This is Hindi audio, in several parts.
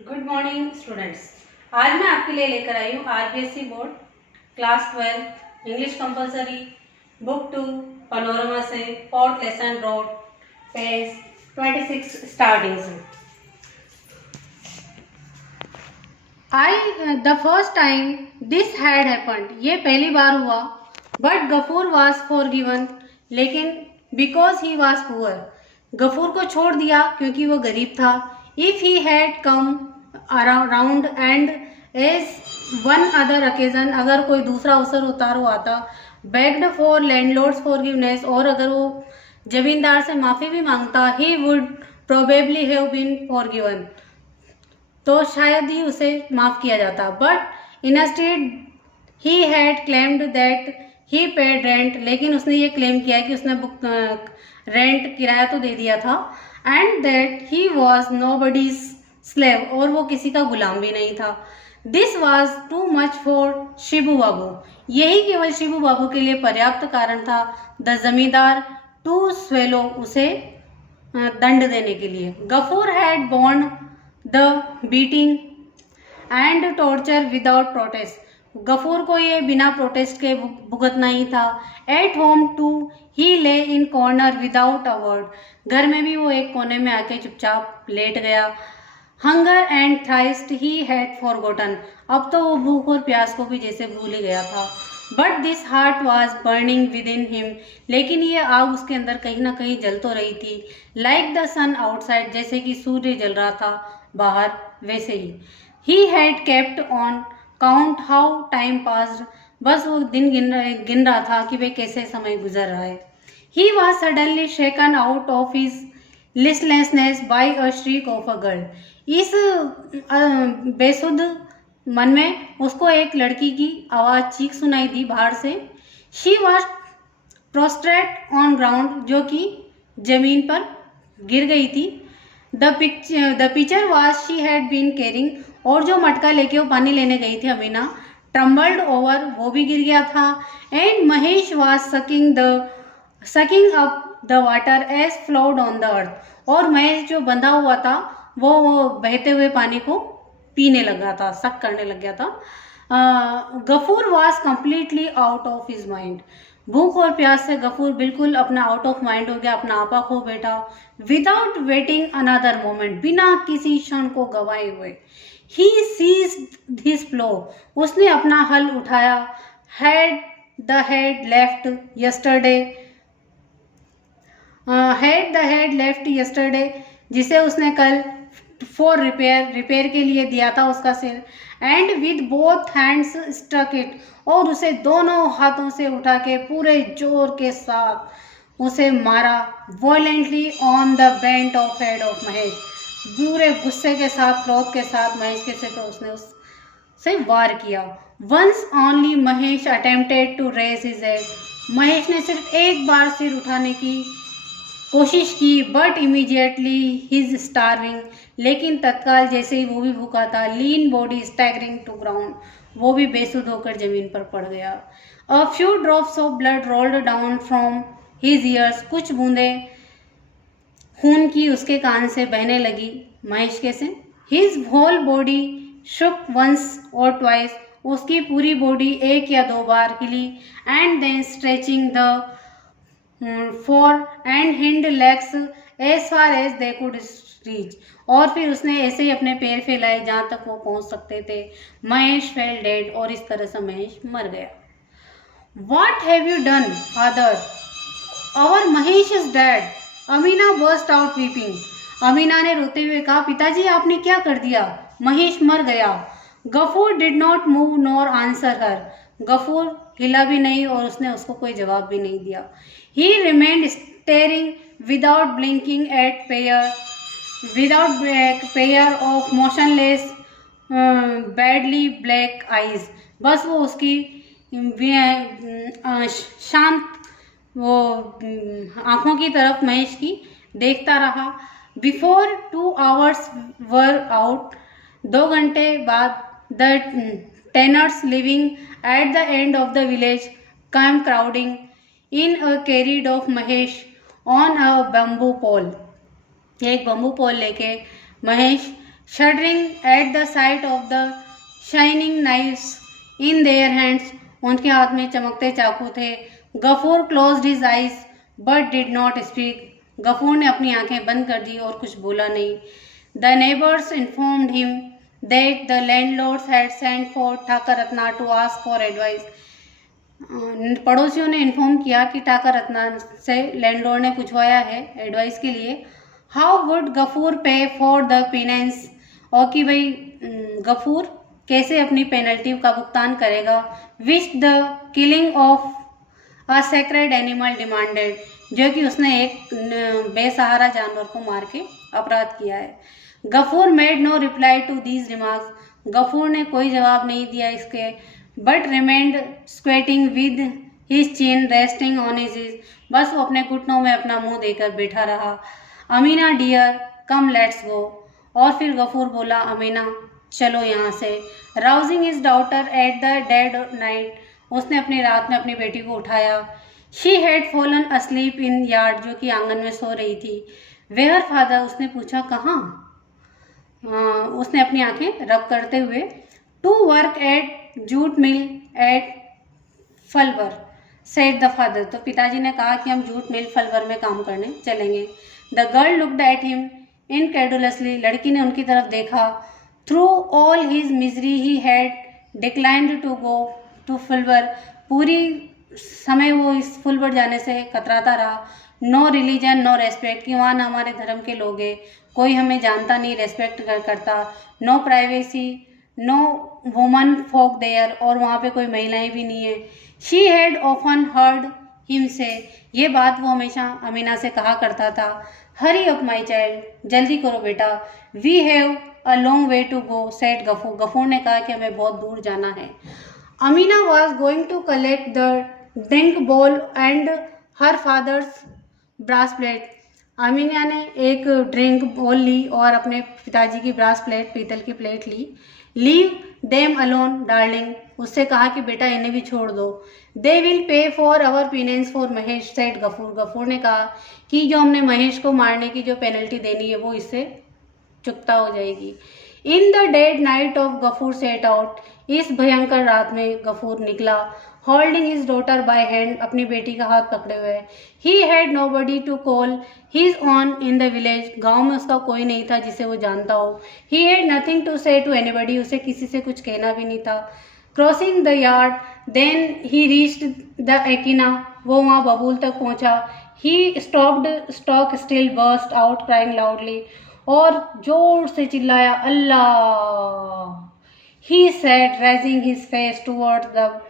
Good morning students. आज मैं आपके लिए लेकर आई हूँ RBSC board class 12 English compulsory book 2 Panorama से fourth lesson road page 26 starting से। The first time this had happened, ये पहली बार हुआ। बट गफूर वाज फॉरगिवन, लेकिन because he was poor, Gafoor को छोड़ दिया क्योंकि वो गरीब था। If he had come around and as one other occasion, अगर कोई दूसरा अवसर उतार वो आता, बेग्ड फॉर लैंडलॉर्ड्स फॉरगिवनेस, और अगर वो जमींदार से माफी भी मांगता, he would probably have been forgiven, तो शायद ही उसे माफ किया जाता। But instead he had claimed that he paid rent, लेकिन उसने ये क्लेम किया कि उसने रेंट किराया तो दे दिया था। And that he was nobody's slave, और वो किसी का गुलाम भी नहीं था। This was too much for Shibu Babu, यही केवल शिबू बाबू के लिए पर्याप्त कारण था। द जमींदार टू स्वेलो, उसे दंड देने के लिए। Gafoor had borne the beating and torture without protest, Gafoor को ये बिना प्रोटेस्ट के भुगतना ही था। एट होम टू ही ले इन कॉर्नर विदाउट अ वर्ड, घर में भी वो एक कोने में आके चुपचाप लेट गया। Hunger and thirst he had forgotten, अब तो वो भूख और प्यास को भी जैसे भूल ही गया था। But this heart was burning with in him, लेकिन ये आग उसके अंदर कहीं ना कहीं जल तो रही थी। लाइक द सन आउटसाइड, जैसे कि सूर्य जल रहा था बाहर, वैसे ही। He had kept on count how time passed, बस वो दिन गिन रहा था कि भाई कैसे समय गुजर रहा है। He was suddenly shaken out of his listlessness by a shriek of a girl, इस बेसुध मन में उसको एक लड़की की आवाज, चीख सुनाई दी बाहर से। She was prostrate on ground, जो कि जमीन पर गिर गई थी। The pitcher was she had been carrying, और जो मटका लेके वो पानी लेने गई थी अमीना, ट्रम्बल्ड ओवर, वो भी गिर गया था। And Mahesh was sucking up the water as flowed on the earth, और महेश जो बंधा हुआ था वो बहते हुए पानी को पीने लगा था, सक करने लग गया था। Gafoor was completely out of his mind, भूख और प्यास से गफूर बिल्कुल अपना आउट ऑफ माइंड हो गया, अपना आपा खो बैठा। विदाउट वेटिंग अनदर मोमेंट, बिना किसी क्षण को गवाए हुए। ही सीज्ड हिज प्लो, उसने अपना हल उठाया। Had the head left yesterday, जिसे उसने कल फॉर रिपेयर के लिए दिया था उसका सिर। And with both hands struck it, और उसे दोनों हाथों से उठा के पूरे जोर के साथ उसे मारा। Violently on the bent of head of Mahesh, पूरे गुस्से के साथ, क्रोध के साथ महेश के सिर पर उसने उससे वार किया। Once only Mahesh attempted to raise his head, Mahesh ने सिर्फ एक बार सिर उठाने की कोशिश की। बट इमीडिएटली हिज स्टार्विंग, लेकिन तत्काल जैसे ही वो भी भूखा था, lean body staggering to ground, वो भी बेसुध होकर जमीन पर पड़ गया। A few drops of blood rolled down from his ears, कुछ बूंदे खून की उसके कान से बहने लगी महेश के से। His whole body shook once और ट्वाइस, उसकी पूरी बॉडी एक या दो बार हिली। And then stretching the fore and hind legs as far as they could reach, और फिर उसने ऐसे ही अपने पैर फैलाए जहाँ तक वो पहुँच सकते थे। महेश फेल डेड, और इस तरह से महेश मर गया। What have you done, father? Our Mahesh is dead. Amina burst out weeping. Amina ने रोते हुए कहा, पिताजी आपने क्या कर दिया, महेश मर गया। Ghafoor did not move nor answer her. Ghafoor हिला भी नहीं और उसने उसको कोई जवाब भी नहीं दिया। He remained staring without blinking at pair of motionless badly black eyes. बस वो उसकी शांत वो आंखों की तरफ महेश की देखता रहा। बिफोर 2 hours वर आउट, 2 घंटे बाद the tenants living at the end of the village come crowding in a carried off Mahesh on a bamboo pole, एक बम्बू पोल लेके Mahesh shuddering at the sight of the shining knives in their hands. उनके हाथ में चमकते चाकू थे. Ghafoor closed his eyes but did not speak. Ghafoor ने अपनी आंखें बंद कर दी और कुछ बोला नहीं. The neighbors informed him that the landlords had sent for ठाकर-रत्ना to ask for advice. पड़ोसियों ने इन्फॉर्म किया कि ठाकर-रत्ना से लैंडलॉर्ड ने पूछवाया है एडवाइस के लिए. हाउ वुड गफूर पे फॉर द पेनेंस, और कि भाई गफूर कैसे अपनी पेनल्टी का भुगतान करेगा. Which the killing of a sacred animal demanded, जो कि उसने एक बेसहारा जानवर को मार के अपराध किया है. Gafoor made no reply to these remarks, Gafoor ने कोई जवाब नहीं दिया इसके. But remained squatting with his chin resting on his, बस वो अपने घुटनों में अपना मुंह देकर बैठा रहा. Amina dear come let's go, और फिर गफूर बोला अमीना चलो यहाँ से. Rousing his daughter at the dead night, उसने अपनी रात में अपनी बेटी को उठाया. She had fallen asleep in yard, जो कि आंगन में सो रही थी. वेयर फादर, उसने पूछा कहाँ. उसने अपनी आंखें रब करते हुए. To work at jute mill at Phulbere said the father, तो पिताजी ने कहा कि हम जूट मिल फलवर में काम करने चलेंगे. The girl looked at him incredulously, लड़की ने उनकी तरफ देखा. Through all his misery he had declined to go to Phulbere, पूरी समय वो इस फुलवर जाने से कतराता रहा. नो रिलीजन नो रेस्पेक्ट, कि वहाँ ना हमारे धर्म के लोग हैं, कोई हमें जानता नहीं रेस्पेक्ट करता. No privacy no woman folk there, और वहाँ पे कोई महिलाएं भी नहीं है. She had often heard him से, ये बात वो हमेशा अमीना से कहा करता था. हरी अप माई चाइल्ड, जल्दी करो बेटा. We have a long way to go said Gafoor, Gafoor ने कहा कि हमें बहुत दूर जाना है. Amina was going to collect the drink bowl and her father's brass plate, Amina ने एक ड्रिंक बॉल ली और अपने पिताजी की ब्रास प्लेट, पीतल की प्लेट ली. लीव देम अलोन डार्लिंग, उससे कहा कि बेटा इन्हें भी छोड़ दो. They will pay for our penance for Mahesh said Gafoor, Gafoor ने कहा कि जो हमने महेश को मारने की जो पेनल्टी देनी है वो इससे चुकता हो जाएगी. In the dead night of Gafoor set out, इस भयंकर रात में गफूर निकला. Holding his daughter by hand, अपनी बेटी का हाथ पकड़े हुए. He had nobody to call his own in the village, गाँव में उसका कोई नहीं था जिसे वो जानता हो. He had nothing to say to anybody, उसे किसी से कुछ कहना भी नहीं था. Crossing the yard then he reached the acacia, वो वहाँ बबूल तक पहुँचा. He stopped stock still burst out crying loudly, और जोर से चिल्लाया Allah. He said raising his face towards the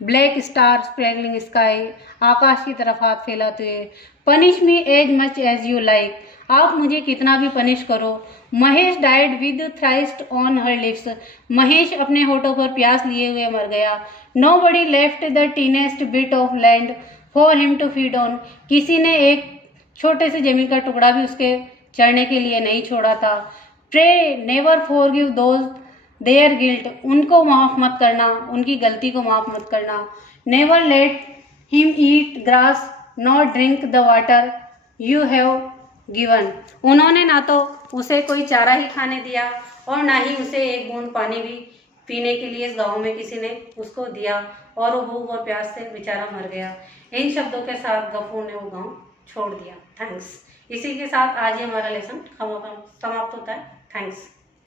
black star spangling sky, आकाश की तरफ हाथ फैलाते हुए. Punish me as much as you like, आप मुझे कितना भी पनिश करो. Mahesh died with thirst on her lips, Mahesh अपने होठों पर प्यास लिए हुए मर गया. Nobody left the tiniest bit of land for him to feed on, किसी ने एक छोटे से जमीन का टुकड़ा भी उसके चढ़ने के लिए नहीं छोड़ा था. Pray never forgive those their guilt, उनको माफ़ मत करना, उनकी गलती को माफ़ मत करना. Never let him eat grass not drink the water you have given, उन्होंने ना तो उसे कोई चारा ही खाने दिया और ना ही उसे एक बूंद पानी भी पीने के लिए इस गाँव में किसी ने उसको दिया, और वो भूख और प्यास से बेचारा मर गया. इन शब्दों के साथ गफूर ने वो गाँव छोड़ दिया. थैंक्स. इसी के साथ आज ही हमारा लेसन समाप्त होता है. थैंक्स.